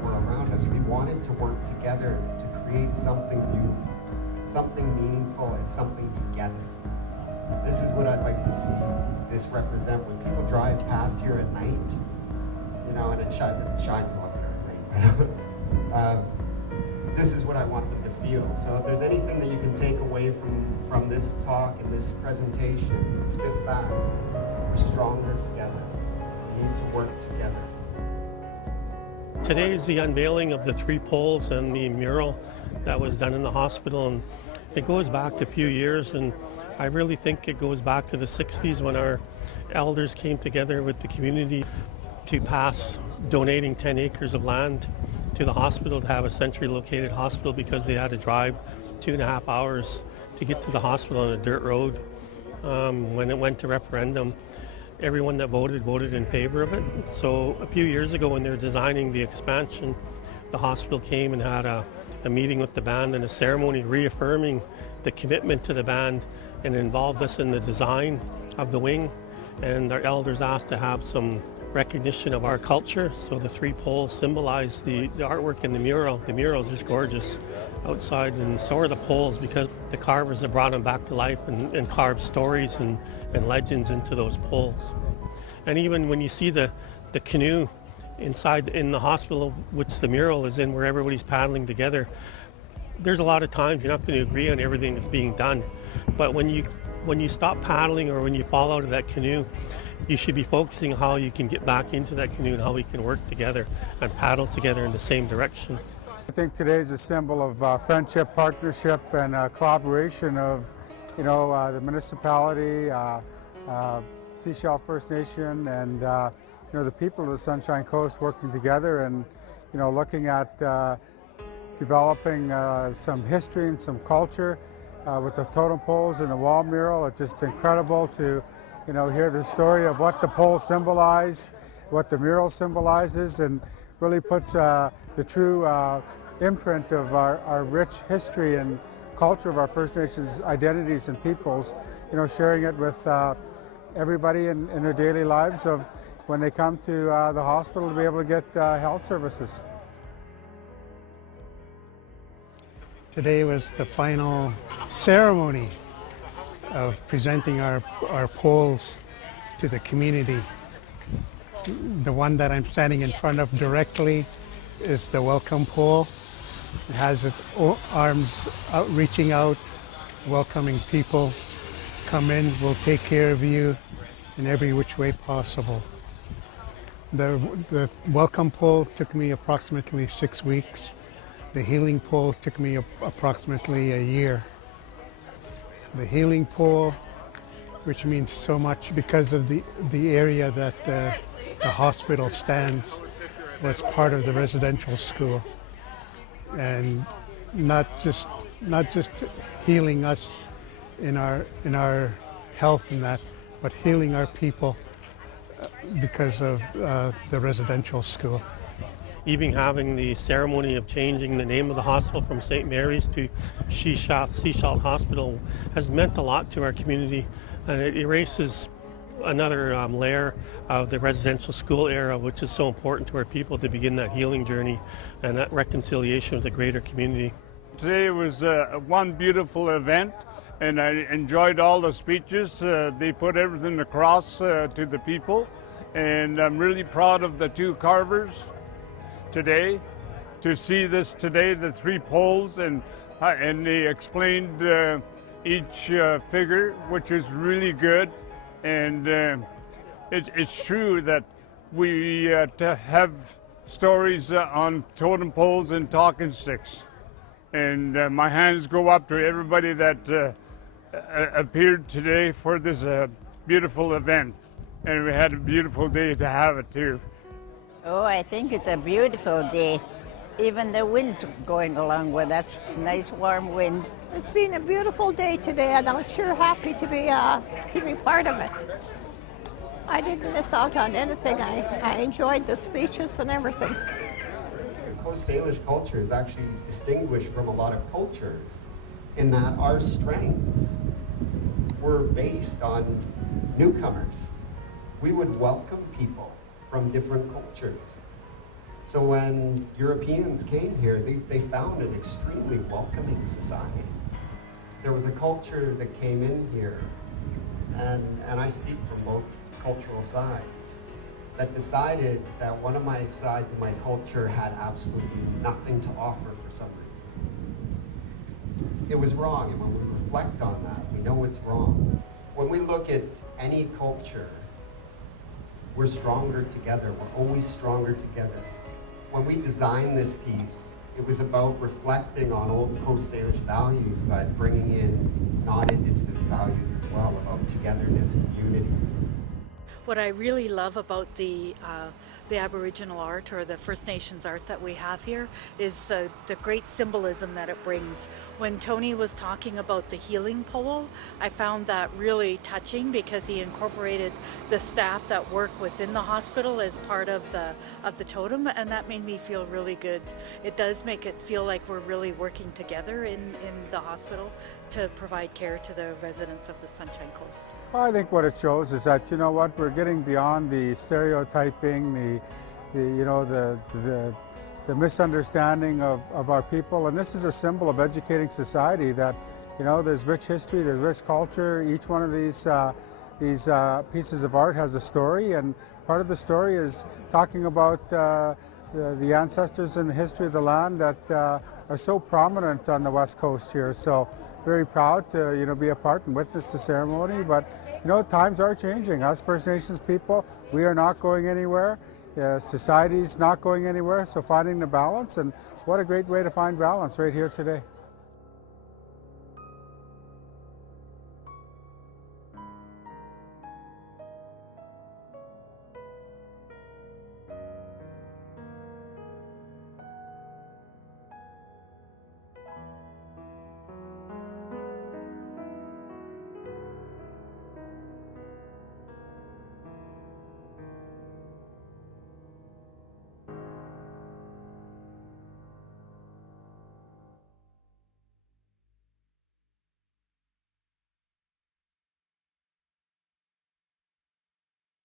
that were around us. We wanted to work together to create something beautiful, something meaningful, and something together. This is what I'd like to see this represent. When people drive past here at night, you know, and it shines a lot better at night. This is what I want them to feel. So if there's anything that you can take away from this talk and this presentation, it's just that. We're stronger together. We need to work together. Today is the unveiling of the 3 poles and the mural that was done in the hospital, and it goes back a few years, and I really think it goes back to the 60s when our elders came together with the community to pass donating 10 acres of land to the hospital to have a centrally located hospital, because they had to drive 2.5 hours to get to the hospital on a dirt road. When it went to referendum, everyone that voted in favor of it. So a few years ago, when they were designing the expansion, the hospital came and had a meeting with the band and a ceremony reaffirming the commitment to the band, and involved us in the design of the wing. And our elders asked to have some recognition of our culture. So the 3 poles symbolize the artwork in the mural. The mural is just gorgeous outside, and so are the poles, because the carvers have brought them back to life and carved stories and legends into those poles. And even when you see the canoe inside in the hospital, which the mural is in, where everybody's paddling together, there's a lot of times you're not going to agree on everything that's being done, but when you stop paddling or when you fall out of that canoe, you should be focusing on how you can get back into that canoe and how we can work together and paddle together in the same direction. I think today is a symbol of friendship, partnership, and collaboration of, the municipality, Sechelt First Nation, and the people of the Sunshine Coast working together, and looking at developing some history and some culture with the totem poles and the wall mural. It's just incredible to hear the story of what the poles symbolize, what the mural symbolizes, and really puts the true imprint of our rich history and culture of our First Nations identities and peoples, sharing it with everybody in their daily lives of when they come to the hospital to be able to get health services. Today was the final ceremony of presenting our poles to the community. The one that I'm standing in front of directly is the welcome pole. It has its arms out, reaching out, welcoming people. Come in, we'll take care of you in every which way possible. The welcome pole took me approximately 6 weeks. The healing pole took me approximately a year. The healing pole, which means so much because of the area that the hospital stands, was part of the residential school, and not just healing us in our health and that, but healing our people because of the residential school. Even having the ceremony of changing the name of the hospital from St. Mary's to Shishalh Hospital has meant a lot to our community, and it erases another layer of the residential school era, which is so important to our people to begin that healing journey and that reconciliation with the greater community. Today was one beautiful event, and I enjoyed all the speeches. They put everything across to the people, and I'm really proud of the 2 carvers today, to see this today, the 3 poles, and they explained each figure, which is really good. And it's true that we to have stories on totem poles and talking sticks. And my hands go up to everybody that appeared today for this beautiful event. And we had a beautiful day to have it too. Oh, I think it's a beautiful day. Even the wind's going along with us. Nice warm wind. It's been a beautiful day today, and I'm sure happy to be part of it. I didn't miss out on anything. I enjoyed the speeches and everything. Coast Salish culture is actually distinguished from a lot of cultures in that our strengths were based on newcomers. We would welcome people from different cultures. So when Europeans came here, they found an extremely welcoming society. There was a culture that came in here, and I speak from both cultural sides, that decided that one of my sides of my culture had absolutely nothing to offer for some reason. It was wrong, and when we reflect on that, we know it's wrong. When we look at any culture, we're stronger together. We're always stronger together. When we designed this piece, it was about reflecting on old Coast Salish values, but bringing in non-Indigenous values as well, about togetherness and unity. What I really love about the Aboriginal art or the First Nations art that we have here is the great symbolism that it brings. When Tony was talking about the healing pole, I found that really touching because he incorporated the staff that work within the hospital as part of the totem, and that made me feel really good. It does make it feel like we're really working together in the hospital to provide care to the residents of the Sunshine Coast. Well, I think what it shows is that, you know what, we're getting beyond the stereotyping, the misunderstanding of our people, and this is a symbol of educating society that, you know, there's rich history, there's rich culture. Each one of these pieces of art has a story, and part of the story is talking about the ancestors and the history of the land that are so prominent on the West Coast here. So very proud to, you know, be a part and witness the ceremony. But, you know, times are changing. Us First Nations people, we are not going anywhere. Society's not going anywhere. So finding the balance, and what a great way to find balance right here today.